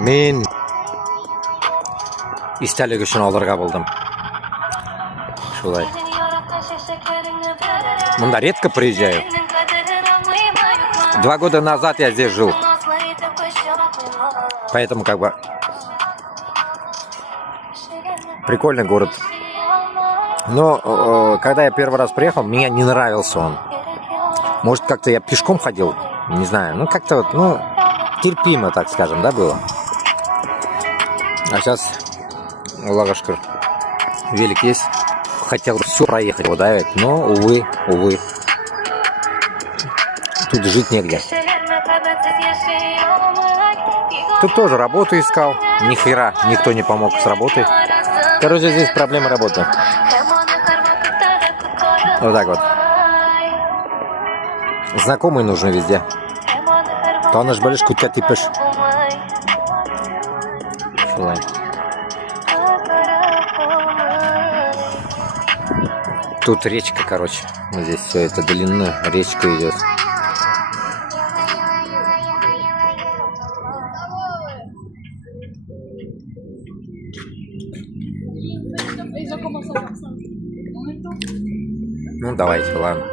Мен истәлек үшін алырға болдым. Шулай. Мында редко приезжаю. 2 года назад я здесь жил. Поэтому как бы прикольный город. Но когда я первый раз приехал, мне не нравился он. Может, как-то я пешком ходил, не знаю. Ну, как-то вот, ну, терпимо, так скажем, да, было. А сейчас, Аллаху шукр, велик есть. Хотел все проехать, да, но, увы. Тут жить негде. Тут тоже работу искал. Ни хера никто не помог с работой. Короче, здесь проблема работы. Вот так вот. Знакомые нужны везде. Таныш біліш, күтә типиш. Шулай. Тут речка, короче. Здесь все это длинная речка идет. Ну давайте, ладно.